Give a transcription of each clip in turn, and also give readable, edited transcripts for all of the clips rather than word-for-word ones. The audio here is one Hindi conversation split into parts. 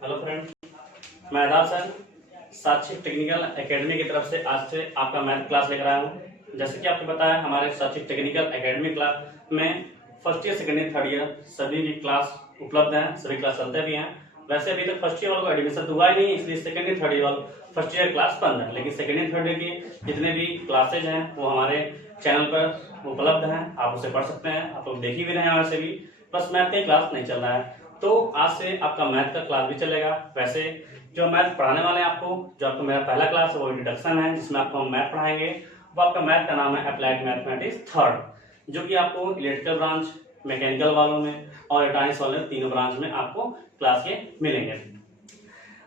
हेलो फ्रेंड, मैं आदाब सर साक्षी टेक्निकल एकेडमी की तरफ से आज से आपका मैथ क्लास लेकर आया हूँ। जैसे कि आपको बताया, हमारे साक्षी टेक्निकल एकेडमी क्लास में first year, second year, third year सभी की क्लास उपलब्ध हैं, सभी क्लास चलते भी हैं। वैसे अभी तक फर्स्ट ईयर वालों को एडमिशन तो हुआ ही नहीं, इसलिए सेकेंड ईयर, थर्ड ईयर वालों फर्स्ट ईयर क्लास बंद है। लेकिन सेकेंड ईयर, थर्ड ईयर की जितने भी क्लासेज हैं वो हमारे चैनल पर उपलब्ध हैं, आप उसे पढ़ सकते हैं। आप लोग देख ही भी रहे हैं, वैसे भी बस मैथ का क्लास नहीं चल रहा है। तो आज से आपका मैथ का क्लास भी चलेगा। वैसे जो मैथ पढ़ाने वाले हैं आपको, जो आपका मेरा पहला क्लास है वो इंट्रोडक्शन है, जिसमें आपको हम मैथ पढ़ाएंगे। वो आपका मैथ का नाम है अप्लाइड मैथमेटिक्स थर्ड, जो कि आपको इलेक्ट्रिकल ब्रांच, मैकेनिकल वालों में और इलेक्ट्रॉनिक्स वाले तीनों ब्रांच में आपको क्लास के मिलेंगे।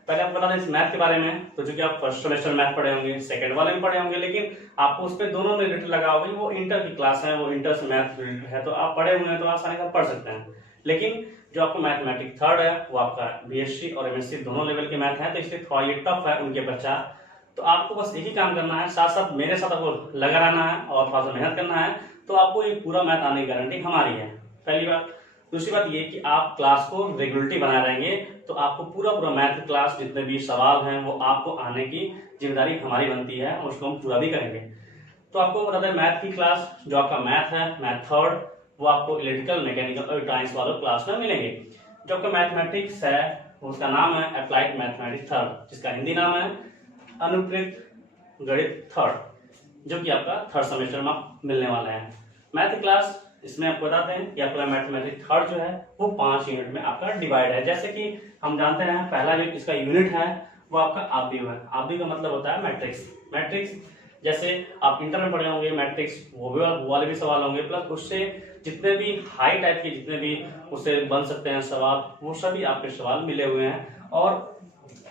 पहले आपको बता दें इस मैथ के बारे में, तो जो कि आप फर्स्ट सेमेस्टर मैथ पढ़े होंगे, सेकंड वाले में पढ़े होंगे, लेकिन आपको उस पर दोनों में रिलेटेड लगा होगा। वो इंटर की क्लास है, वो इंटर से मैथ रिलेटेड है, तो आप पढ़े हुए हैं तो आसानी से पढ़ सकते हैं। लेकिन जो आपको मैथमेटिक्स थर्ड है वो आपका बीएससी और एमएससी दोनों लेवल के मैथ है, तो इसलिए थोड़ा ये टफ है उनके बच्चा। तो आपको बस एक ही काम करना है, साथ साथ मेरे साथ आपको लगा रहना है और थोड़ा सा मेहनत करना है, तो आपको ये पूरा मैथ आने की गारंटी हमारी है, पहली बात। दूसरी बात ये कि आप क्लास को रेगुलरिटी बनाए रहेंगे, तो आपको पूरा मैथ क्लास जितने भी सवाल हैं वो आपको आने की जिम्मेदारी हमारी बनती है, और उसको हम पूरा भी करेंगे। तो आपको बता दें मैथ की क्लास जो आपका मैथ है, मैथ थर्ड, वो आपको इलेक्ट्रिकल, मैकेनिकल और इलेक्ट्रॉनिक्स वालों क्लास में मिलेंगे। जो आपका मैथमेटिक्स है उसका नाम है अप्लाइड मैथमेटिक्स थर्ड, जिसका हिंदी नाम है अनुप्रयुक्त गणित थर्ड, जो कि आपका थर्ड सेमेस्टर में मिलने वाला है। मैथ क्लास इसमें आपको बताते हैं कि आपका मैथमेटिक्स थर्ड जो है वो 5 यूनिट में आपका डिवाइड है। जैसे कि हम जानते हैं पहला जो इसका यूनिट है वो आपका आव्यूह है। आव्यूह का मतलब होता है मैट्रिक्स। मैट्रिक्स जैसे आप इंटर में पढ़े होंगे मैट्रिक्स, वो वाले भी सवाल होंगे, प्लस उससे जितने भी हाई टाइप के जितने भी उससे बन सकते हैं सवाल, वो सभी आपके सवाल मिले हुए हैं। और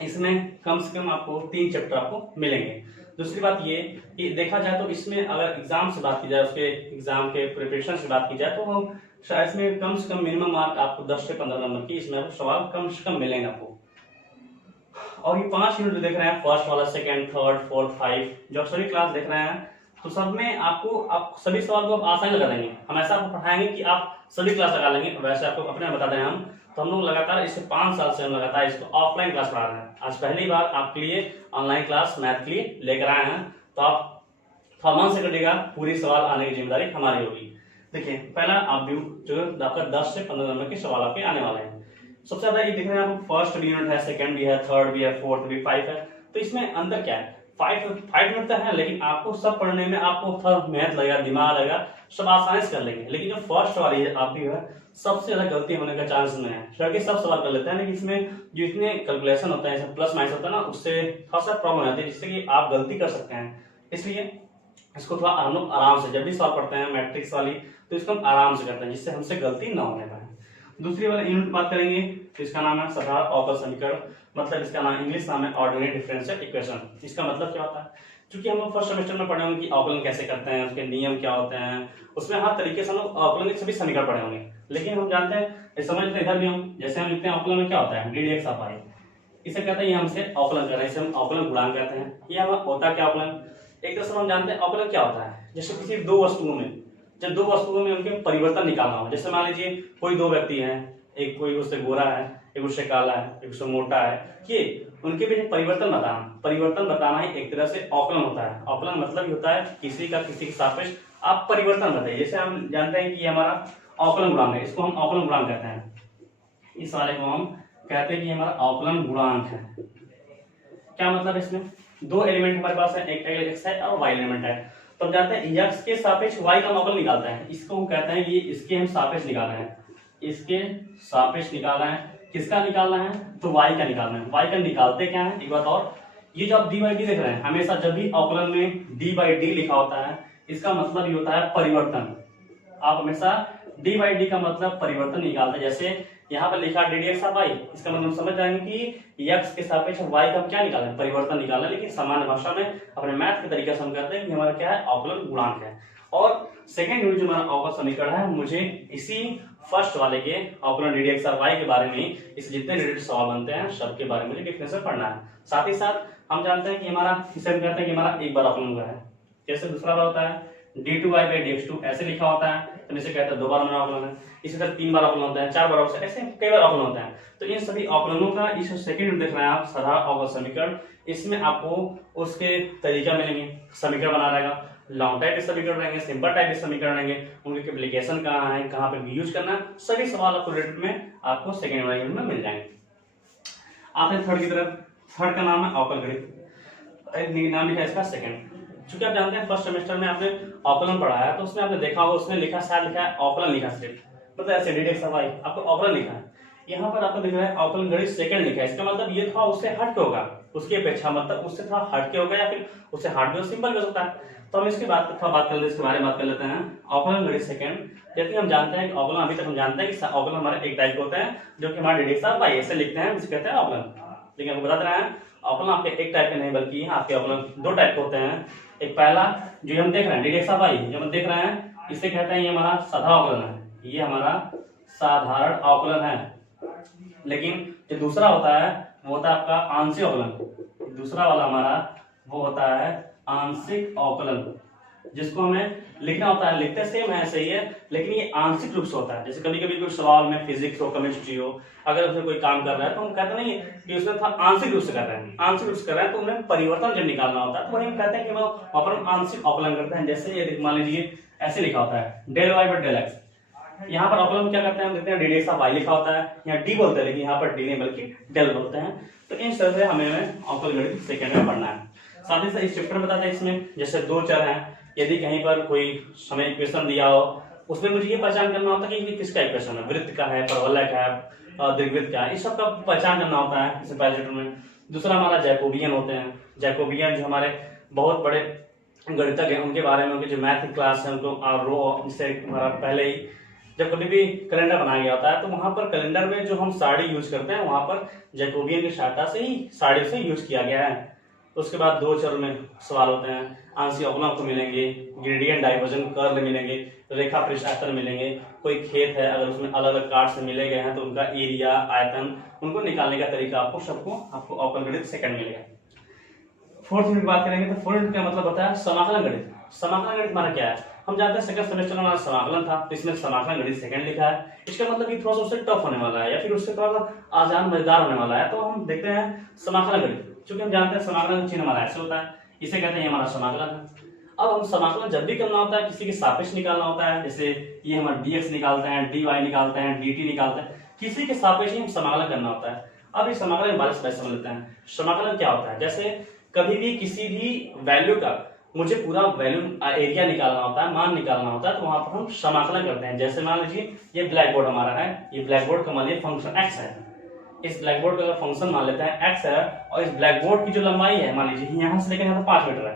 इसमें कम से कम आपको 3 चैप्टर आपको मिलेंगे। दूसरी बात ये कि देखा जाए तो इसमें अगर एग्जाम से बात की जाए, उसके एग्जाम के प्रिपरेशन से बात की जाए, तो शायद इसमें कम से कम मिनिमम मार्क आपको 10 से 15 नंबर की इसमें आपको सवाल कम से कम मिलेंगे आपको। और ये 5 यूनिट देख रहे हैं, फर्स्ट वाला, सेकंड, थर्ड, फोर्थ, 5, जो आप सभी क्लास देख रहे हैं, तो सब में आपको आप सभी सवाल को आप आसान लगा देंगे। हम ऐसा आपको पढ़ाएंगे कि आप सभी क्लास लगा लेंगे। वैसे आपको अपने बता दें हम, तो हम लोग लगातार इससे 5 साल से हम लगातार इसको ऑफलाइन क्लास पढ़ा रहे हैं। आज पहली बार आपके लिए ऑनलाइन क्लास मैथ के लिए लेकर आए हैं, तो आप थोड़ा मन से करिएगा, पूरी सवाल आने की जिम्मेदारी हमारी होगी। देखिए पहला आप जो आपका 10 से 15 नंबर के सवाल आपके आने वाले हैं। सबसे ज्यादा ये दिख रहा है आपको, फर्स्ट भी यूनिट है, सेकंड भी है, थर्ड भी है, फोर्थ भी, 5 है। तो इसमें अंदर क्या है, 5 यूनिट है, लेकिन आपको सब पढ़ने में आपको थोड़ा मेहनत लगेगा, दिमाग लगेगा, सब आसानी से कर लेंगे। लेकिन जो फर्स्ट वाली है आप भी है, सबसे ज्यादा गलती होने का चांस में है। लड़के सब सवाल कर लेते हैं, लेकिन इसमें जो इतने कैलकुलेशन होता है, प्लस माइनस होता है ना, उससे थोड़ा सा प्रॉब्लम आती है, जिससे कि आप गलती कर सकते हैं। इसलिए इसको थोड़ा हम लोग आराम से, जब भी सवाल पढ़ते हैं मैट्रिक्स वाली, तो इसको हम आराम से करते हैं, जिससे हमसे गलती ना होने पाए। दूसरी वाले यूनिट बात करेंगे, तो इसका नाम है साधारण अवकल समीकरण, मतलब इसका नाम इंग्लिश नाम है ऑर्डिनरी डिफरेंशियल इक्वेशन। इसका मतलब क्या होता है, क्योंकि हम लोग फर्स्ट सेमेस्टर में पढ़े होंगे कि अवकलन कैसे करते हैं, उसके नियम क्या होते हैं, उसमें हर तरीके से हम लोग अवकलन के सभी समीकरण पढ़े होंगे। लेकिन हम जानते हैं, समझ लेते हैं इधर भी हम, जैसे हम लिखते हैं अवकलन में क्या होता है, डी डी एक्स ऑफ आई, इसे कहते हैं, ये हमसे अवकलन कर रहे हैं, इसे हम अवकलन गुणांक कहते हैं। ये हम होता क्या अवकलन, एक तरह से हम जानते हैं अवकलन क्या होता है, जैसे किसी दो वस्तुओं में, जब दो वस्तुओं में उनके परिवर्तन निकालना हो। जैसे मान लीजिए कोई दो व्यक्ति हैं, एक कोई उससे गोरा है, एक उससे काला है, एक उससे मोटा है, ये उनके बीच परिवर्तन बताना ही एक तरह से अवकलन होता है। अवकलन मतलब ये होता है किसी का किसी के सापेक्ष आप परिवर्तन बताइए। जैसे हम जानते हैं कि हमारा अवकलन गुणांक है, इसको हम अवकलन गुणांक कहते हैं, इस वाले को हम कहते हैं कि हमारा अवकलन गुणांक है। क्या मतलब इसमें दो एलिमेंट हमारे पास है, एक एक्स है और वाई एलिमेंट है, तो हम जानते हैं एक्स के सापेक्ष वाई का अवकलन निकालते हैं, इसको हम कहते हैं, ये इसके हम सापेक्ष निकाल रहे हैं, इसके सापेक्ष निकालना है। किसका निकालना है, तो y का निकालना है। y का निकालते क्या है, एक बात और, ये जो आप dy dy देख रहे हैं, हमेशा जब भी अवकलन में d by d लिखा होता है, इसका मतलब ये होता है परिवर्तन। आप हमेशा d by d का मतलब परिवर्तन निकालते हैं। जैसे यहाँ पर लिखा D D x of y, इसका मतलब समझ जाएंगे कि x के सापेक्ष y का क्या निकालना है, परिवर्तन निकालना है। लेकिन सामान्य भाषा में अपने मैथ के तरीके से हम कहते हैं कि हमारा क्या है, अवकलन गुणांक है। और सेकंड यूनिट जो हमारा अवकल समीकरण है, मुझे इसी फर्स्ट वाले के अवकलन D D x of y के बारे में, इस जितने रिलेटेड सवाल बनते हैं सबके बारे में मुझे डिफिनेशन पढ़ना है। साथ ही साथ हम जानते हैं कि हमारा, इसे हम कहते हैं कि हमारा एक बार अवकलन हुआ है। जैसे दूसरा बार होता है d2y/dx2 ऐसे लिखा होता है, तो इसे कहते हैं 2 बार बना अवकलन है। इसी तरह 3 बार अवकलन होता है, 4 बार अवकलन, ऐसे कई बार अवकलन होता है। तो इन सभी अवकलनों का इस सेकंड देख रहे हैं आप साधारण अवकल समीकरण, इसमें आपको उसके तरीका मिलेंगे, समीकरण बना रहेगा, लॉन्ग टाइप के समीकरण रहेंगे, सिंपल टाइप के समीकरण रहेंगे, उनकी एप्लीकेशन कहाँ है, कहाँ पे यूज करना, सभी सवाल आपको रिलेटेड में आपको सेकंड वाले में मिल जाएंगे। आते हैं थर्ड की तरफ। थर्ड का नाम है अवकल गणित, नाम लिखा है इसका सेकंड। चूंकि आप जानते हैं फर्स्ट सेमेस्टर में आपने अवकलन पढ़ा है, तो उसमें आपने देखा होगा, उसमें लिखा शायद लिखा है अवकलन लिखा सिर्फ, मतलब ऐसे डी वाई आपको अवकलन लिखा है। यहाँ पर आपको दिख रहा है अवकलन गणित सेकंड लिखा है, इसका मतलब ये थोड़ा उससे हट के होगा, उसकी अपेक्षा मतलब उससे थोड़ा हट के होगा, या फिर उससे हट के सिंपल हो सकता है। तो हम इसके बाद थोड़ा बात कर लेते हैं, इसके बारे में बात कर लेते हैं अवकलन गणित सेकंड। जैसे हम जानते हैं अवकलन, अभी तक हम जानते हैं कि अवकलन हमारे एक टाइप के होते हैं जो कि हमारे डी वाई ऐसे लिखते हैं, जिसे कहते हैं अवकलन। लेकिन आपको बता दे रहे हैं अवकलन आपके एक टाइप के नहीं बल्कि आपके अवकलन 2 टाइप के होते हैं। एक पहला जो हम देख रहे हैं डी वाई जो हम देख रहे हैं, इसे कहते हैं ये हमारा साधारण अवकलन है, ये हमारा साधारण अवकलन है। लेकिन जो दूसरा होता है वो होता है आपका आंशिक अवकलन, दूसरा वाला हमारा वो होता है आंशिक अवकलन, जिसको हमें लिखना होता है, लिखते सेम है ऐसे ही है, लेकिन ये आंशिक रूप से होता है। जैसे कभी कभी कोई सवाल में फिजिक्स हो, केमिस्ट्री हो, अगर उसमें कोई काम कर रहा है तो हम कहते नहीं कि उसमें था आंशिक रूप से कर रहे हैं, आंशिक रूप से कर रहे हैं, तो उन्हें परिवर्तन जब निकालना होता है तो वही हम कहते हैं कि वहां पर हम आंशिक अवकलन करते हैं। जैसे ये मान लीजिए ऐसे लिखा होता है del Y but del X, यहाँ पर अवकलन क्या करते हैं, हम देखते हैं डी वाई लिखा होता है, यहाँ डी बोलते हैं, लेकिन यहाँ पर डी नहीं बल्कि डेल बोलते हैं। तो इन तरह से हमें अवकल गणित सेकंड में पढ़ना है। साथ ही साथ इस चैप्टर में बताते हैं इसमें जैसे 2 चर हैं, यदि कहीं पर कोई हमें इक्वेशन दिया हो, उसमें मुझे ये पहचान करना होता है कि किसका इक्वेशन है, वृत्त का है, परवलय का है, दीर्घवृत्त का है, इस सब का पहचान करना होता है इस पहले चैप्टर में। दूसरा हमारा जैकोबियन होते हैं, जैकोबियन जो हमारे बहुत बड़े गणितज्ञ हैं, उनके बारे में, उनकी जो मैथ की क्लास है उनको रो, जिससे हमारा पहले ही जब कभी भी कैलेंडर बनाया गया होता है तो वहां पर कैलेंडर में जो हम सारणी यूज करते हैं वहां पर जैकोबियन की सहायता से ही सारणी से यूज किया गया है। उसके बाद 2 चर में सवाल होते हैं, आंशिक अवकलन आपको मिलेंगे, ग्रेडियंट डाइवर्जन कर्ल मिलेंगे, रेखा पृष्ठ आयतन मिलेंगे, कोई खेत है अगर उसमें अलग अलग कार्ड से मिले गए हैं तो उनका एरिया, आयतन, उनको निकालने का तरीका आपको अवकल गणित सेकंड मिलेगा। फोर्थ यूनिट बात करेंगे तो फोर्थ यूनिट का मतलब होता है समाकलन गणित। समाकलन गणित हमारा क्या है, हम जानते हैं सेकंड सेमेस्टर में हमारा समाकलन था, तो इसमें समाकलन गणित सेकंड लिखा है। इसका मतलब ये थोड़ा सा उससे टफ होने वाला है या फिर उससे थोड़ा सा आसान मजेदार होने वाला है। तो हम देखते हैं समाकलन गणित, क्योंकि हम जानते हैं समाकलन चिन्ह हमारा ऐसे होता है, इसे कहते हैं हमारा समाकलन है। अब हम समाकलन जब भी करना होता है, किसी के सापेक्ष निकालना होता है, जैसे ये हमारा dx निकालते हैं, dy निकालते हैं, dt निकालते हैं, किसी के सापेक्ष ही हम समाकलन करना होता है। अब इस समाकलन के बारे में समझ लेते हैं। समाकलन क्या होता है, जैसे कभी भी किसी भी वैल्यू का मुझे पूरा वैल्यू एरिया निकालना होता है, मान निकालना होता है, तो वहां पर हम समाकलन करते हैं। जैसे मान लीजिए ये ब्लैक बोर्ड हमारा है, ये ब्लैक बोर्ड का मान लीजिए फंक्शन x है, इस ब्लैक बोर्ड का फंक्शन मान लेते हैं x है, और इस ब्लैक बोर्ड की जो लंबाई है मान लीजिए यहाँ से लेकर यहाँ 5 मीटर है,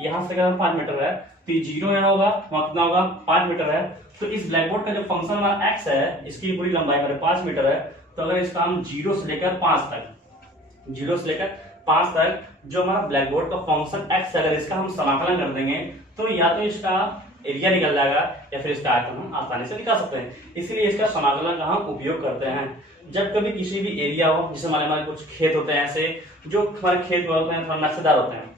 यहाँ से लेकर 5 मीटर है, तो ये 0 यहाँ होगा, वहां कितना होगा 5 मीटर है। तो इस ब्लैक बोर्ड का जो फंक्शन हमारा x है, इसकी पूरी लंबाई हमारे 5 मीटर है। तो अगर इसका हम 0 से लेकर 5 तक जो हमारा ब्लैक बोर्ड का फंक्शन x है, अगर इसका हम समाकलन कर देंगे तो या तो इसका एरिया निकल जाएगा या फिर इसका आयतन हम आसानी से निकाल सकते हैं। इसलिए इसका समाकलन का हम उपयोग करते हैं जब कभी किसी भी एरिया हो, जैसे हमारे कुछ खेत होते हैं ऐसे जो हमारे खेत होते हैं थोड़ा नक्शेदार होते हैं,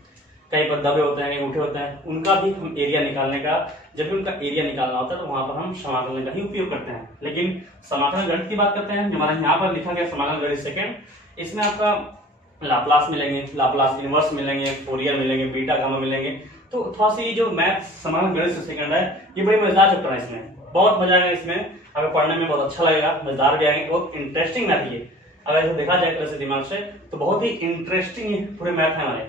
कहीं पर दबे होते हैं, कहीं उठे होते हैं, उनका भी हम एरिया निकालने का, जब भी उनका एरिया निकालना होता है तो वहां पर हम समाकलन का ही उपयोग करते हैं। लेकिन समाकलन गणित की बात करते हैं, हमारा यहाँ पर लिखा गया समाकलन गणित सेकंड, इसमें आपका लाप्लास मिलेंगे, लाप्लास इनवर्स मिलेंगे, फोरियर मिलेंगे, बीटा गामा मिलेंगे। तो थोड़ा सी जो मैथ समाकलन गणित सेकंड है, ये बड़ी मजेदार चैप्टर है, इसमें बहुत मजा आएगा, इसमें हमें पढ़ने में बहुत अच्छा लगेगा, मजेदार भी आएंगे, बहुत इंटरेस्टिंग मैथ है। अगर इसे देखा जाए ऐसे दिमाग से तो बहुत ही इंटरेस्टिंग पूरे मैथ है हमारे,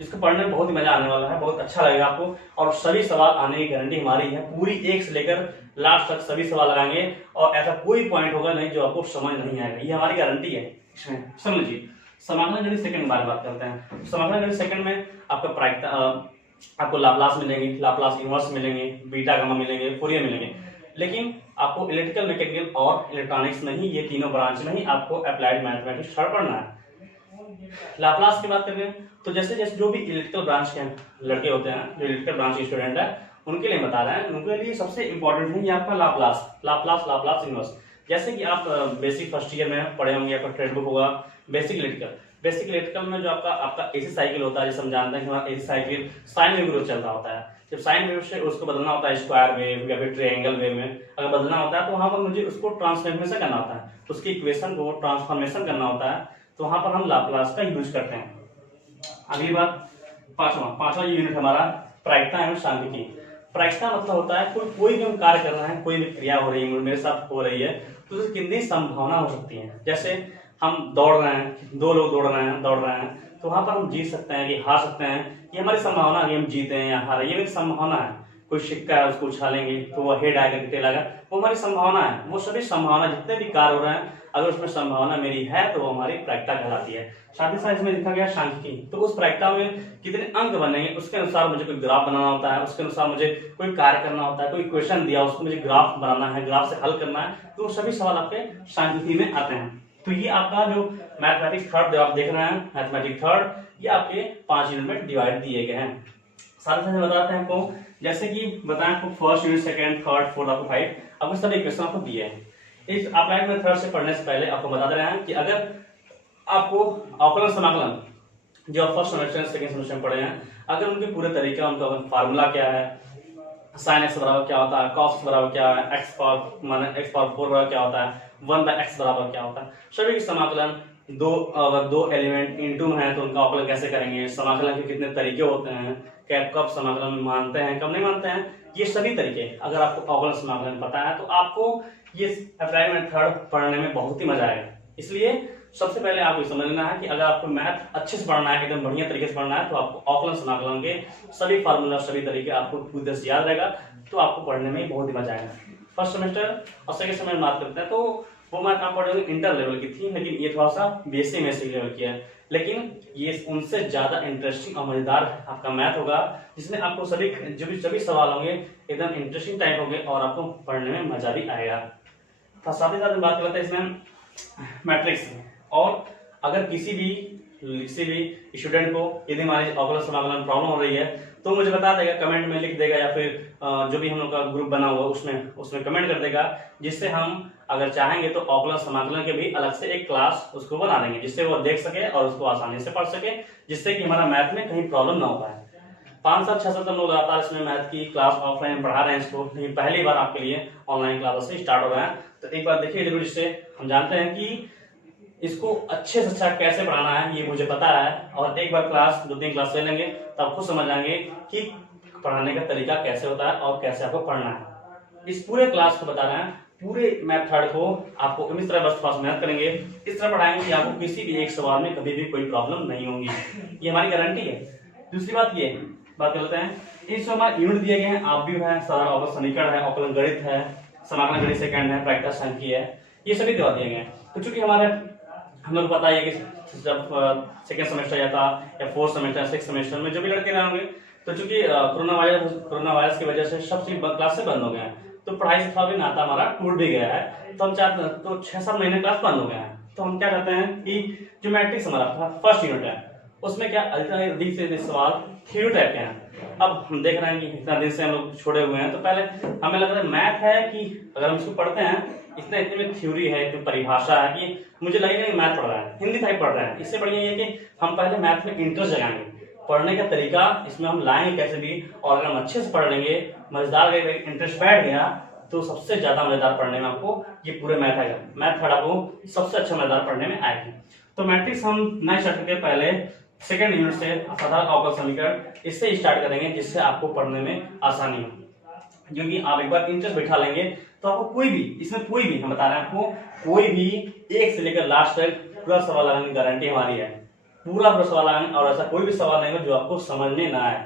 इसको पढ़ने में बहुत ही मजा आने वाला है, बहुत अच्छा लगेगा आपको। और सभी सवाल आने की गारंटी हमारी है, पूरी 1 से लेकर लास्ट तक सभी सवाल लगाएंगे और ऐसा कोई पॉइंट होगा नहीं जो आपको समझ नहीं आएगा, ये हमारी गारंटी है। इसमें समझिए समाकलन गणित सेकंड के बारे में बात करते हैं। समाकलन गणित सेकंड में आपको लाप्लास मिलेंगे, लाप्लास इनवर्स मिलेंगे, बीटा गामा मिलेंगे, फोरियर मिलेंगे। लेकिन आपको इलेक्ट्रिकल, मैकेनिकल और इलेक्ट्रॉनिक्स में ही, ये तीनों ब्रांच में ही आपको अप्लाइड मैथमेटिक्स पढ़ना है। लाप्लास की बात करें तो जैसे जैसे जो भी इलेक्ट्रिकल ब्रांच के लड़के होते हैं, जो इलेक्ट्रिकल ब्रांच के स्टूडेंट है, उनके लिए बता रहे हैं, उनके लिए सबसे इंपॉर्टेंट है ये आपका लाप्लास इनवर्स। जैसे कि आप बेसिक फर्स्ट ईयर में पढ़े होंगे, आपका ट्रेड बुक होगा बेसिक इलेक्ट्रिकल में जो आपका एसी साइकिल होता है, जैसे हम जानते हैं कि हमारा एसी साइकिल साइन में विरोध चल रहा होता है, जब साइन वेव से उसको बदलना होता है स्क्वायर वेव या फिर ट्रायंगल वेव में अगर बदलना होता है तो वहां पर मुझे उसको ट्रांसफॉर्मेशन करना होता है, उसकी इक्वेशन को ट्रांसफॉर्मेशन करना होता है, तो वहां पर हम लाप्लास का यूज करते हैं। अगली बात पांचवा यूनिट हमारा प्रायिकता एवं सांख्यिकी। प्रायिकता मतलब होता है कोई भी हम कार्य कर रहे हैं, कोई भी क्रिया हो रही है मेरे साथ हो रही है, तो उसकी कितनी संभावना हो सकती है। जैसे हम दौड़ रहे हैं, दो लोग दौड़ रहे हैं तो वहां पर हम जीत सकते हैं कि हार सकते हैं, ये हमारी संभावना है, हम जीते हैं या हारे, ये भी संभावना है। कोई सिक्का है उसको उछालेंगे तो वह हेड आएगा कि टेल आएगा, वो हमारी संभावना है। वो सभी संभावना जितने भी कार्य हो रहे हैं अगर उसमें संभावना मेरी है तो वो हमारी प्रायिकता कहलाती है। साथ ही साथ इसमें लिखा गया सांख्यिकी, तो उस प्रायिकता में कितने अंक बनेंगे उसके अनुसार मुझे कोई ग्राफ बनाना होता है, उसके अनुसार मुझे कोई कार्य करना होता है, कोई क्वेश्चन दिया उसको मुझे ग्राफ बनाना है, ग्राफ से हल करना है, तो सभी सवाल आपके सांख्यिकी में आते हैं। तो ये आपका जो मैथमेटिक्स थर्ड आप देख रहे हैं, मैथमेटिक्स थर्ड, ये आपके 5 यूनिट में डिवाइड दिए गए हैं। साथ ही बताते हैं आपको, जैसे कि बताएं आपको first unit, second, third, fourth, आपको 5 आपको सभी इक्वेशन आपको दिए हैं। इस अप्लाइड मेथड से पढ़ने से पहले आपको बता दे रहे हैं कि अगर आपको अवकलन समाकलन जो फर्स्ट सेमेस्टर सेकंड सेमेस्टर में पढ़े हैं, अगर उनके पूरे तरीका, उनका फार्मूला क्या है, sin x बराबर क्या होता है, cos बराबर क्या है, x पावर 4 बराबर क्या होता है, 1/x बराबर क्या होता है, सभी की समाकलन अगर दो एलिमेंट इनटू में है तो उनका अवकलन कैसे करेंगे, समाकलन के कितने तरीके होते हैं, क्या कब समाकलन मानते हैं कब नहीं मानते हैं, ये सभी तरीके अगर आपको अवकलन समाकलन पता है तो आपको ये अप्लाइड मेथड पढ़ने में बहुत ही मजा आएगा। इसलिए सबसे पहले आपको समझना है कि अगर आपको मैथ अच्छे से पढ़ना है, एकदम बढ़िया तरीके से पढ़ना है, तो आपको अवकलन समाकलन के सभी फार्मूला, सभी तरीके आपको पूरी तरह से याद रहेगा, तो आपको पढ़ने में बहुत ही मजा आएगा। फर्स्ट सेमेस्टर और सेकंड सेमेस्टर में बात करते हैं तो वो मैथ आप पढ़ोगे इंटर लेवल की थी, लेकिन ये थोड़ा सा बेसिक लेवल की है, लेकिन ये उनसे ज्यादा इंटरेस्टिंग और मजेदार आपका मैथ होगा, जिसमें आपको सभी सवाल होंगे एकदम इंटरेस्टिंग टाइप होंगे और आपको पढ़ने में मजा भी आएगा। साथ ही साथ बात करते हैं इसमें मैट्रिक्स, और अगर किसी भी स्टूडेंट को यदि हमारे अवकलन समाकलन प्रॉब्लम हो रही है तो मुझे बता देगा, कमेंट में लिख देगा, या फिर जो भी हम लोग का ग्रुप बना हुआ उसमें कमेंट कर देगा, जिससे हम अगर चाहेंगे तो अवकलन समाकलन के भी अलग से एक क्लास उसको बना देंगे, जिससे वो देख सके और उसको आसानी से पढ़ सके, जिससे कि हमारा मैथ में कहीं प्रॉब्लम ना हो पाए। 5 साल 6 साल हम लोग लगातार इसमें मैथ की क्लास ऑफलाइन पढ़ा रहे हैं इसको, लेकिन पहली बार आपके लिए ऑनलाइन क्लासेस स्टार्ट हो रहा है, तो एक बार देखिए जरूर, जिससे हम जानते हैं कि इसको अच्छे से अच्छा कैसे पढ़ाना है ये मुझे पता है, और एक बार 2-3 क्लास ले लेंगे तब खुद समझ आएंगे कि पढ़ाने का तरीका कैसे होता है और कैसे आपको पढ़ना है। इस पूरे क्लास को बता रहे हैं, पूरे मेथड को आपको इस तरह बस पास मेहनत करेंगे, इस तरह पढ़ाएंगे कि आपको किसी भी एक सवाल में कभी भी कोई प्रॉब्लम नहीं होगी, ये हमारी गारंटी है। दूसरी बात करते हैं, इस हमारे यूनिट दिए गए हैं, आप भी है, सारा अवकल समीकरण है, अवकलन गणित है, समाकलन गणित सेकंड है, प्रायिकता सांख्यिकी है, ये सभी दवा दिए गए हैं। तो चूंकि हम लोग पता है कि जब सेकंड सेमेस्टर जाता या फोर्थ सेमेस्टर, सिक्स सेमेस्टर में जो भी लड़के रहेंगे, तो चूंकि कोरोना वायरस की वजह से सब चीज क्लासेस बंद हो गए हैं, तो पढ़ाई से थोड़ा भी नाता हमारा टूट भी गया है, तो हम 6-7 महीने क्लास बंद हो गए हैं। तो हम क्या करते हैं कि जो मैट्रिक्स हमारा फर्स्ट यूनिट है उसमें क्या अधिक से अधिक सवाल थ्योरी टाइप के हैं। अब हम देख रहे हैं कि इतना दिन से हम लोग छोड़े हुए हैं, तो पहले हमें लग रहा है मैथ है कि अगर हम इसको पढ़ते हैं इतने में थ्योरी है, इतनी परिभाषा है कि मुझे लगेगा कि मैथ पढ़ रहा है, हिंदी टाइप पढ़ रहे हैं। इससे बढ़िया ये कि हम पहले मैथ में इंटरेस्ट जगाएंगे, पढ़ने का तरीका इसमें हम लाएंगे कैसे भी, और अगर हम अच्छे से पढ़ लेंगे, मजेदार इंटरेस्ट बैठ गया, तो सबसे ज्यादा मजेदार पढ़ने में आपको ये पूरे मैथ आएगा। मैथ थोड़ा आपको सबसे अच्छा मजेदार पढ़ने में आएगी। तो मैट्रिक्स हम नहीं स्टार्ट करके पहले सेकंड यूनिट से साधारण अवकल समीकरण इससे स्टार्ट करेंगे, जिससे आपको पढ़ने में आसानी हो, क्योंकि आप एक बार इंटरेस्ट बैठा लेंगे तो आपको कोई भी हम बता रहे हैं आपको, कोई भी एक से लेकर लास्ट तक पूरा सवाल लगाने की गारंटी हमारी है, पूरा सवाल लगाने, और ऐसा कोई भी सवाल नहीं हो जो आपको समझने ना आए,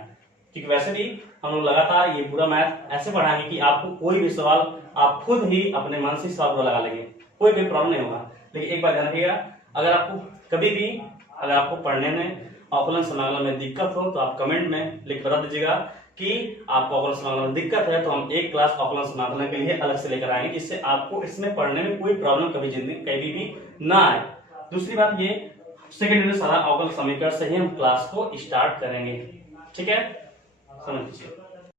क्योंकि वैसे भी हम लोग लगातार ये पूरा मैथ ऐसे पढ़ाएंगे कि आपको कोई भी सवाल आप खुद ही अपने मन से सवाल लगा लेंगे, कोई भी प्रॉब्लम नहीं होगा। लेकिन एक बार ध्यान रखिएगा, अगर आपको कभी भी अगर पढ़ने में अवकलन समाकलन में दिक्कत हो तो आप कमेंट में लिख बता दीजिएगा कि आपको अवकलन समाकलन में दिक्कत है, तो हम एक क्लास अवकलन समाकलन के लिए अलग से लेकर आएंगे, जिससे आपको इसमें पढ़ने में कोई प्रॉब्लम कभी भी ना आए। दूसरी बात ये, सेकंड यूनिट सारा अवकलन समीकरण से ही हम क्लास को स्टार्ट करेंगे, ठीक है, समझ लीजिए।